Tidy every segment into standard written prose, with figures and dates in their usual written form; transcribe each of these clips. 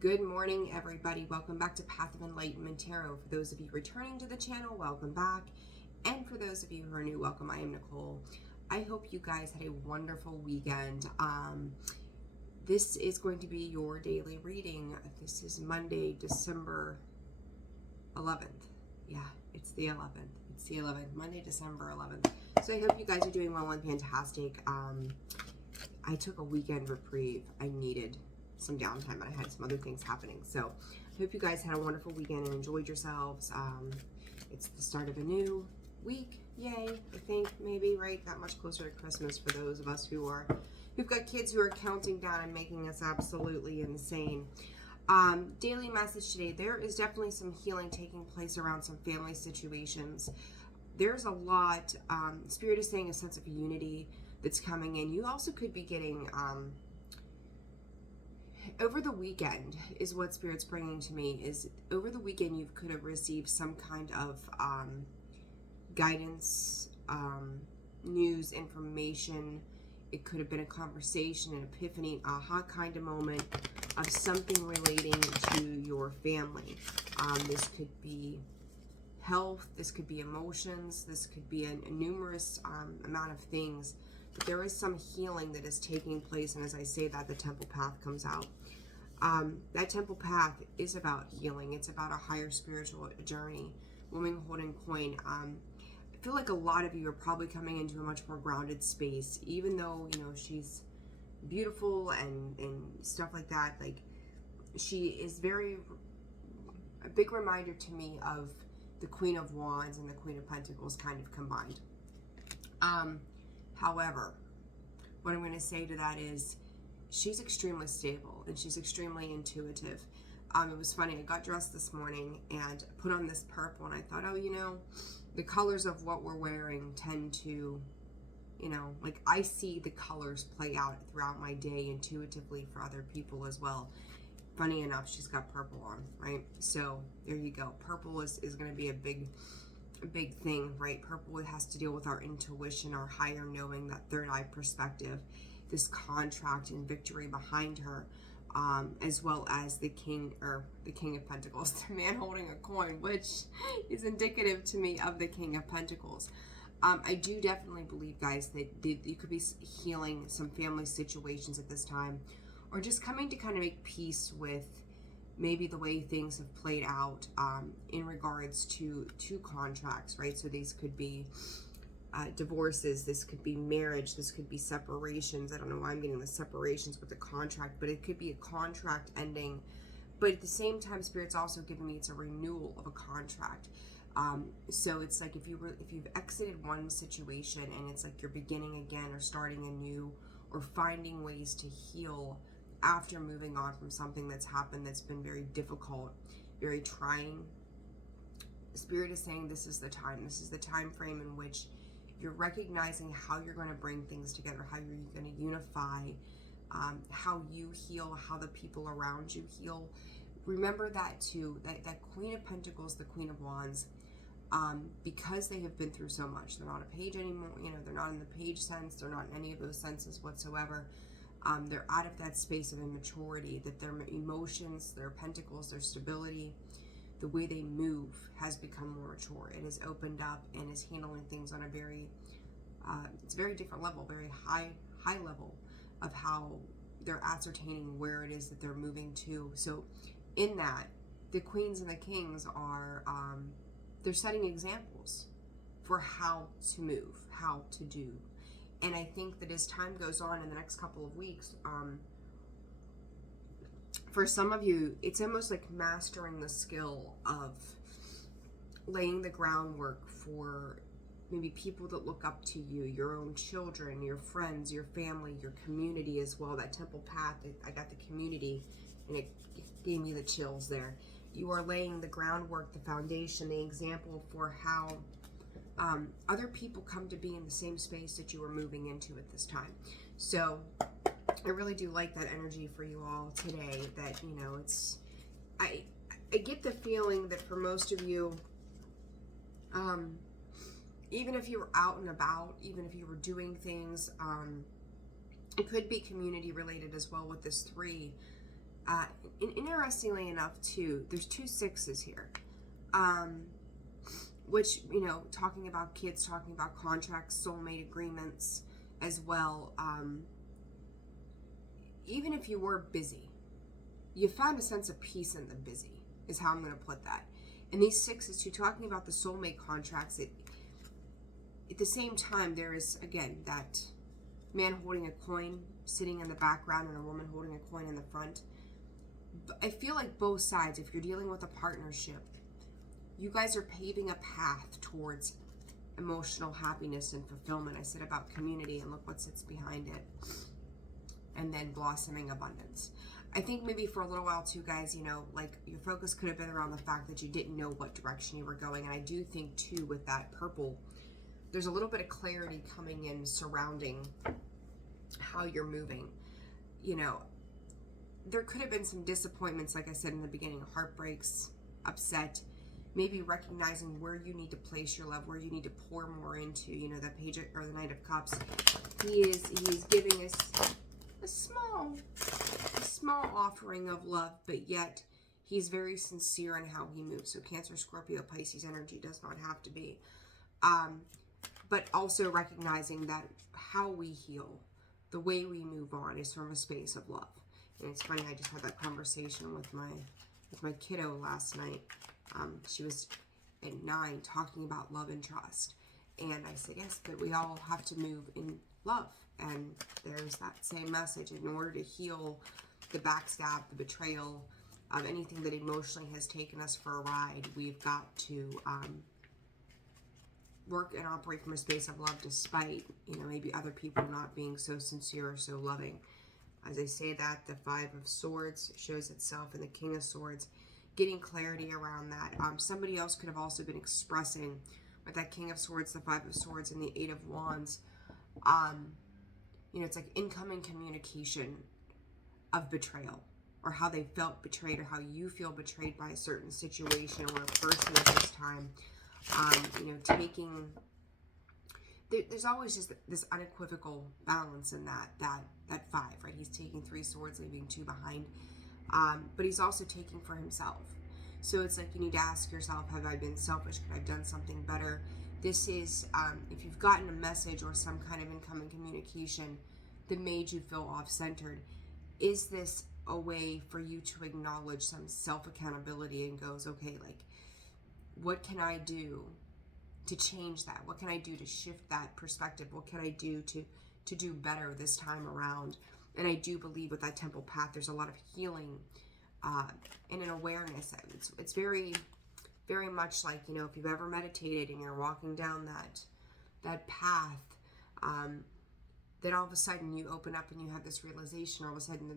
Good morning, everybody. Welcome back to Path of Enlightenment Tarot. For those of you returning to the channel, welcome back. And for those of you who are new, welcome. I am Nicole. I hope you guys had a wonderful weekend. This is going to be your daily reading. This is Monday, December 11th. Yeah, it's the 11th. It's the 11th. Monday, December 11th. So I hope you guys are doing well and fantastic. I took a weekend reprieve. I needed some downtime and I had some other things happening. So I hope you guys had a wonderful weekend and enjoyed yourselves. It's the start of a new week. Yay, I think, maybe, right? That much closer to Christmas for those of us who've got kids who are counting down and making us absolutely insane. Daily message today. There is definitely some healing taking place around some family situations. There's a lot, Spirit is saying a sense of unity that's coming in. You also could be getting, over the weekend is what Spirit's bringing to me, is over the weekend you could have received some kind of guidance, news, information. It could have been a conversation, an epiphany, an aha kind of moment of something relating to your family. This could be health, this could be emotions, this could be a numerous amount of things. But there is some healing that is taking place, and as I say that, the temple path comes out. That temple path is about healing. It's about a higher spiritual journey. Woman holding coin. I feel like a lot of you are probably coming into a much more grounded space, even though, you know, she's beautiful and stuff like that. Like, she is a big reminder to me of the Queen of Wands and the Queen of Pentacles kind of combined. However, what I'm going to say to that is she's extremely stable and she's extremely intuitive. It was funny. I got dressed this morning and put on this purple and I thought, oh, you know, the colors of what we're wearing tend to, you know, like I see the colors play out throughout my day intuitively for other people as well. Funny enough, she's got purple on, right? So there you go. Purple is going to be a big thing, right? Purple has to deal with our intuition, our higher knowing, that third eye perspective, this contract and victory behind her, as well as the King of Pentacles, the man holding a coin, which is indicative to me of the King of Pentacles. I do definitely believe, guys, that you could be healing some family situations at this time, or just coming to kind of make peace with maybe the way things have played out in regards to contracts, right? So these could be divorces, this could be marriage, this could be separations. I don't know why I'm getting the separations with the contract, but it could be a contract ending. But at the same time, Spirit's also giving me it's a renewal of a contract. So it's like if you've exited one situation and it's like you're beginning again or starting anew or finding ways to heal after moving on from something that's happened that's been very difficult, very trying. Spirit is saying this is the time. This is the time frame in which you're recognizing how you're going to bring things together, how you're going to unify, how you heal, how the people around you heal. Remember that too, that Queen of Pentacles, the Queen of Wands, because they have been through so much. They're not a page anymore, you know, they're not in the page sense, they're not in any of those senses whatsoever. They're out of that space of immaturity, that their emotions, their pentacles, their stability, the way they move has become more mature. It has opened up and is handling things on a very, it's a very different level, very high level of how they're ascertaining where it is that they're moving to. So in that, the queens and the kings are, they're setting examples for how to move, how to do. And I think that as time goes on in the next couple of weeks, for some of you, it's almost like mastering the skill of laying the groundwork for maybe people that look up to you, your own children, your friends, your family, your community as well. That temple path, I got the community, and it gave me the chills there. You are laying the groundwork, the foundation, the example for how other people come to be in the same space that you are moving into at this time. So I really do like that energy for you all today, that, you know, it's, I get the feeling that for most of you, even if you were out and about, even if you were doing things, it could be community related as well with this 3. And interestingly enough, too, there's 2 sixes here. Which, you know, talking about kids, talking about contracts, soulmate agreements as well. Even if you were busy, you found a sense of peace in the busy, is how I'm going to put that. And these 6s, too, talking about the soulmate contracts, at the same time, there is, again, that man holding a coin sitting in the background and a woman holding a coin in the front. I feel like both sides, if you're dealing with a partnership, you guys are paving a path towards emotional happiness and fulfillment. I said about community, and look what sits behind it. And then blossoming abundance. I think maybe for a little while too, guys, you know, like your focus could have been around the fact that you didn't know what direction you were going. And I do think too, with that purple, there's a little bit of clarity coming in surrounding how you're moving. You know, there could have been some disappointments, like I said in the beginning, heartbreaks, upset, maybe recognizing where you need to place your love, where you need to pour more into. You know, that page or the Knight of Cups, he is giving us a small offering of love, but yet he's very sincere in how he moves. So Cancer, Scorpio, Pisces energy does not have to be. But also recognizing that how we heal, the way we move on, is from a space of love. And it's funny, I just had that conversation with my kiddo last night. She was at 9 talking about love and trust. And I said, yes, but we all have to move in love. And there's that same message. In order to heal the backstab, the betrayal of anything that emotionally has taken us for a ride, we've got to work and operate from a space of love, despite, you know, maybe other people not being so sincere or so loving. As I say that, the 5 of Swords shows itself in the King of Swords, getting clarity around that. Somebody else could have also been expressing with that King of Swords, the 5 of Swords, and the 8 of Wands. You know, it's like incoming communication of betrayal, or how they felt betrayed, or how you feel betrayed by a certain situation or a person at this time. You know, taking, there's always just this unequivocal balance in that 5, right? He's taking 3 swords, leaving 2 behind, but he's also taking for himself. So it's like you need to ask yourself, have I been selfish? Could I have done something better? This is, if you've gotten a message or some kind of incoming communication that made you feel off-centered, is this a way for you to acknowledge some self-accountability and goes, okay, like, what can I do to change that? What can I do to shift that perspective? What can I do to do better this time around? And I do believe with that temple path, there's a lot of healing and an awareness. It's very, very much like, you know, if you've ever meditated and you're walking down that path, then all of a sudden you open up and you have this realization. All of a sudden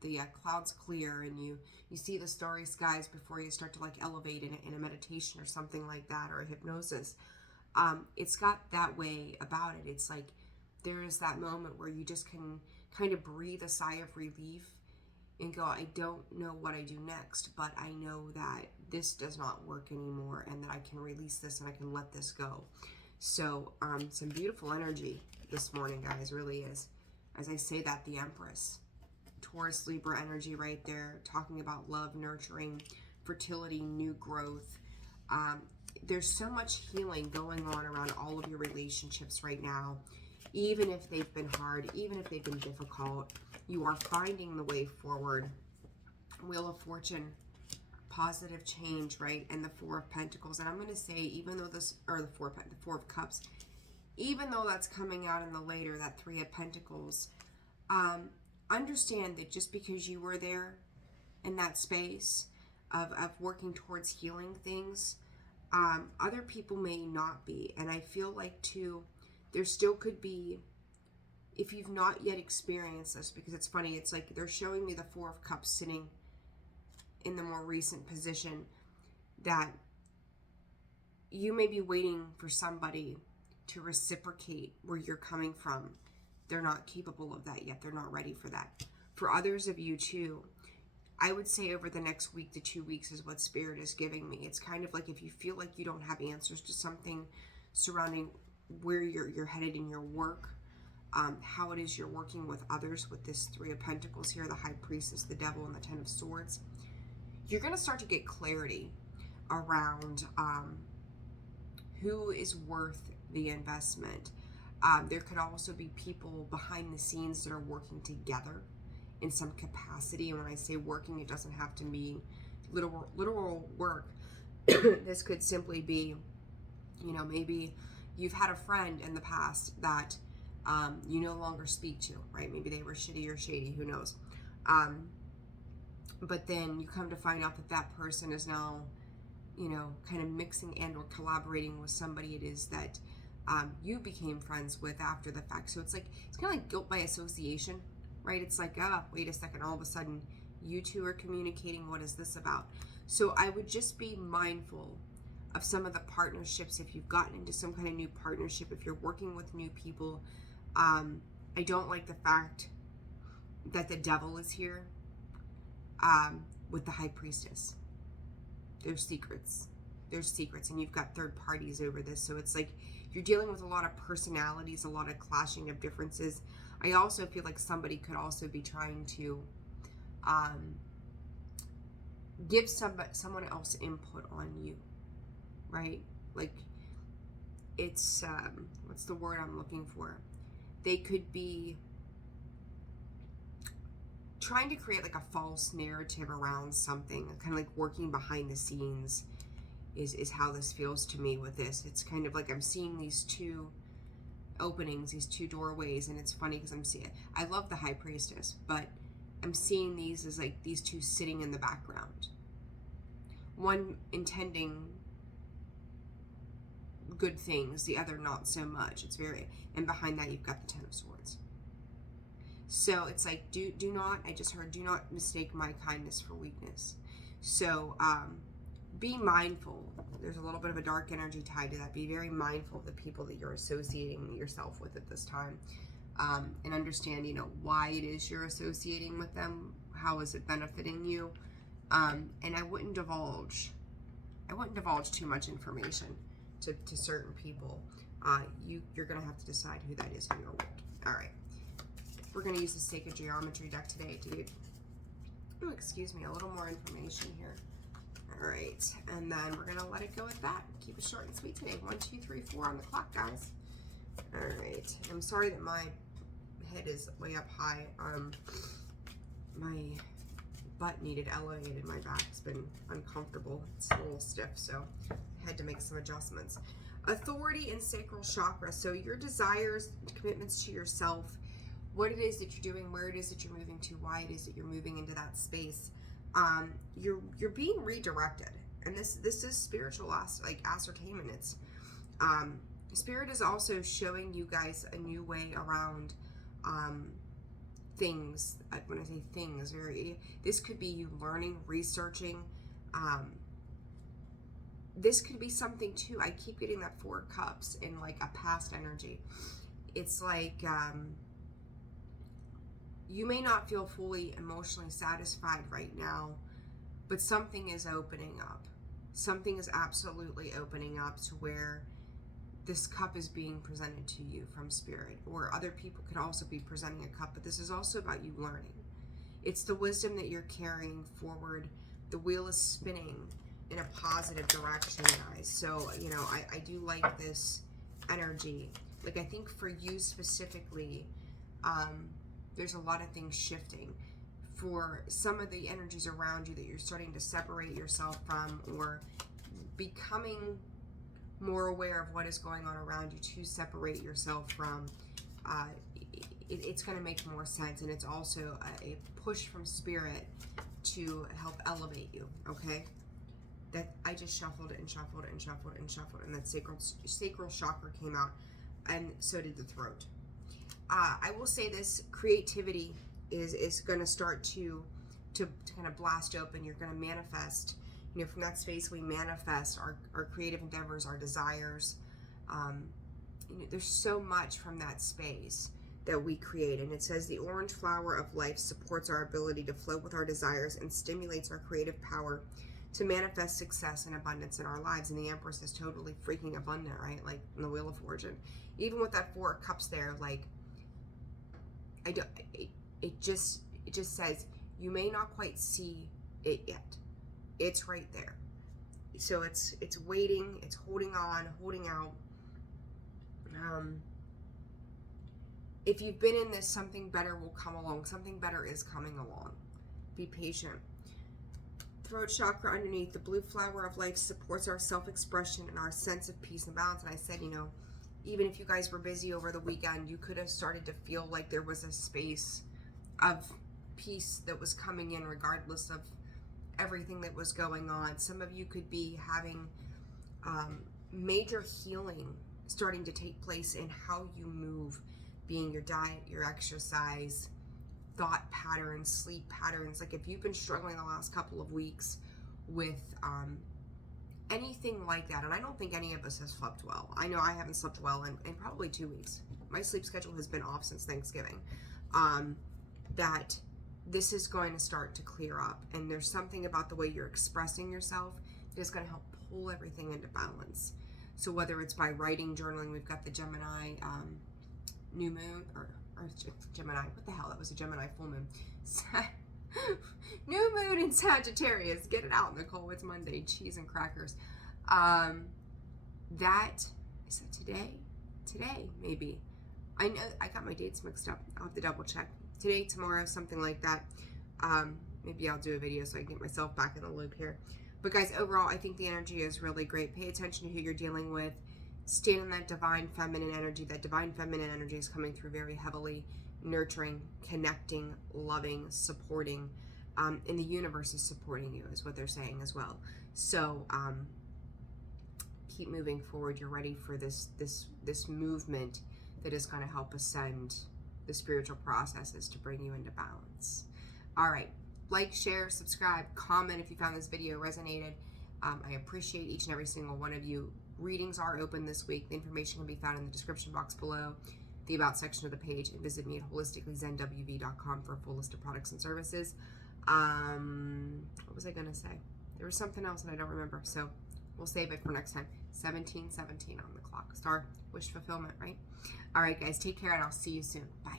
the clouds clear and you see the starry skies before you start to like elevate in a meditation or something like that, or a hypnosis. It's got that way about it. It's like there is that moment where you just can kind of breathe a sigh of relief and go, I don't know what I do next, but I know that this does not work anymore and that I can release this and I can let this go. So some beautiful energy this morning, guys, really is. As I say that, the Empress, Taurus, Libra energy right there, talking about love, nurturing, fertility, new growth. There's so much healing going on around all of your relationships right now. Even if they've been hard, even if they've been difficult, you are finding the way forward. Wheel of Fortune, positive change, right? And the 4 of Pentacles. And I'm going to say, even though this, or the 4 of Cups, even though that's coming out in the later, that 3 of Pentacles, understand that just because you were there in that space of working towards healing things, other people may not be. And I feel like too, there still could be, if you've not yet experienced this, because it's funny, it's like they're showing me the 4 of Cups sitting in the more recent position, that you may be waiting for somebody to reciprocate where you're coming from. They're not capable of that yet. They're not ready for that. For others of you too, I would say over the next week to 2 weeks is what Spirit is giving me. It's kind of like if you feel like you don't have answers to something surrounding where you're headed in your work, how it is you're working with others with this Three of Pentacles here, the High Priestess, the Devil, and the Ten of Swords. You're going to start to get clarity around who is worth the investment. There could also be people behind the scenes that are working together in some capacity. And when I say working, it doesn't have to be literal work. This could simply be, you know, maybe you've had a friend in the past that you no longer speak to, right? Maybe they were shitty or shady, who knows? But then you come to find out that that person is now, you know, kind of mixing and or collaborating with somebody it is that you became friends with after the fact. So it's like, it's kind of like guilt by association, right? It's like, wait a second, all of a sudden you two are communicating. What is this about? So I would just be mindful of some of the partnerships. If you've gotten into some kind of new partnership, if you're working with new people, I don't like the fact that the Devil is here with the High Priestess. There's secrets, and you've got third parties over this. So it's like you're dealing with a lot of personalities, a lot of clashing of differences. I also feel like somebody could also be trying to give someone else input on you, right? Like, it's what's the word I'm looking for? They could be trying to create like a false narrative around something, kind of like working behind the scenes is how this feels to me with this. It's kind of like I'm seeing these two openings, these two doorways, and it's funny because I love the High Priestess, but I'm seeing these as like these two sitting in the background. One intending good things, the other not so much. It's very, and behind that you've got the Ten of Swords. So it's like, do not, I just heard, do not mistake my kindness for weakness. So be mindful. There's a little bit of a dark energy tied to that. Be very mindful of the people that you're associating yourself with at this time. And understand, you know, why it is you're associating with them. How is it benefiting you? And I wouldn't divulge too much information to certain people. You're going to have to decide who that is in your world. All right. We're going to use the Sacred Geometry deck today, dude. Oh, excuse me, a little more information here. All right, and then we're going to let it go at that. Keep it short and sweet today. 1, 2, 3, 4 on the clock, guys. All right. I'm sorry that my head is way up high. My butt needed elevated. My back's been uncomfortable. It's a little stiff, so I had to make some adjustments. Authority and sacral chakra. So your desires, commitments to yourself, what it is that you're doing, where it is that you're moving to, why it is that you're moving into that space. You're being redirected, and this is spiritual ascertainment. It's Spirit is also showing you guys a new way around things. When I say things, this could be you learning, researching. This could be something too. I keep getting that 4 of Cups in like a past energy. It's like you may not feel fully emotionally satisfied right now, but something is opening up. Something is absolutely opening up to where this cup is being presented to you from Spirit, or other people could also be presenting a cup, but this is also about you learning. It's the wisdom that you're carrying forward. The wheel is spinning in a positive direction, guys. So, you know, I do like this energy. Like, I think for you specifically, there's a lot of things shifting. For some of the energies around you that you're starting to separate yourself from, or becoming more aware of what is going on around you to separate yourself from, it's going to make more sense. And it's also a push from Spirit to help elevate you, okay? That I just shuffled and shuffled and shuffled and shuffled, and that sacral chakra came out, and so did the throat. I will say this, creativity is going to start to kind of blast open. You're going to manifest, you know, from that space we manifest our creative endeavors, our desires. You know, there's so much from that space that we create. And it says the orange flower of life supports our ability to flow with our desires and stimulates our creative power to manifest success and abundance in our lives. And the Empress is totally freaking abundant, right? Like in the Wheel of Fortune. Even with that 4 of Cups there, like, I don't, it just says you may not quite see it yet. It's right there. So it's waiting, it's holding on, holding out. If you've been in this, something better will come along. Something better is coming along. Be patient. Throat chakra underneath, the blue flower of life supports our self-expression and our sense of peace and balance. And I said, you know, even if you guys were busy over the weekend, you could have started to feel like there was a space of peace that was coming in regardless of everything that was going on. Some of you could be having major healing starting to take place in how you move, being your diet, your exercise, thought patterns, sleep patterns. Like if you've been struggling the last couple of weeks with anything like that, and I don't think any of us have slept well. I know I haven't slept well in probably 2 weeks. My sleep schedule has been off since Thanksgiving. That this is going to start to clear up, and there's something about the way you're expressing yourself that is going to help pull everything into balance. So whether it's by writing, journaling, we've got the Gemini new moon, or Gemini, what the hell, that was a Gemini full moon. New moon in Sagittarius. Get it out, Nicole. It's Monday. Cheese and crackers. That is it today? Today, maybe. I know I got my dates mixed up. I'll have to double check. Today, tomorrow, something like that. Maybe I'll do a video so I can get myself back in the loop here. But guys, overall, I think the energy is really great. Pay attention to who you're dealing with. Stand in that divine feminine energy. That divine feminine energy is coming through very heavily, nurturing, connecting, loving, supporting. And the universe is supporting you, is what they're saying as well. So keep moving forward. You're ready for this movement that is going to help ascend the spiritual processes to bring you into balance. All right. Like, share, subscribe, comment if you found this video resonated. I appreciate each and every single one of you. Readings are open this week. The information can be found in the description box below, the About section of the page, and visit me at holisticallyzenwv.com for a full list of products and services. What was I going to say? There was something else and I don't remember, so we'll save it for next time. 17:17 on the clock. Star wish fulfillment, right? All right, guys, take care, and I'll see you soon. Bye.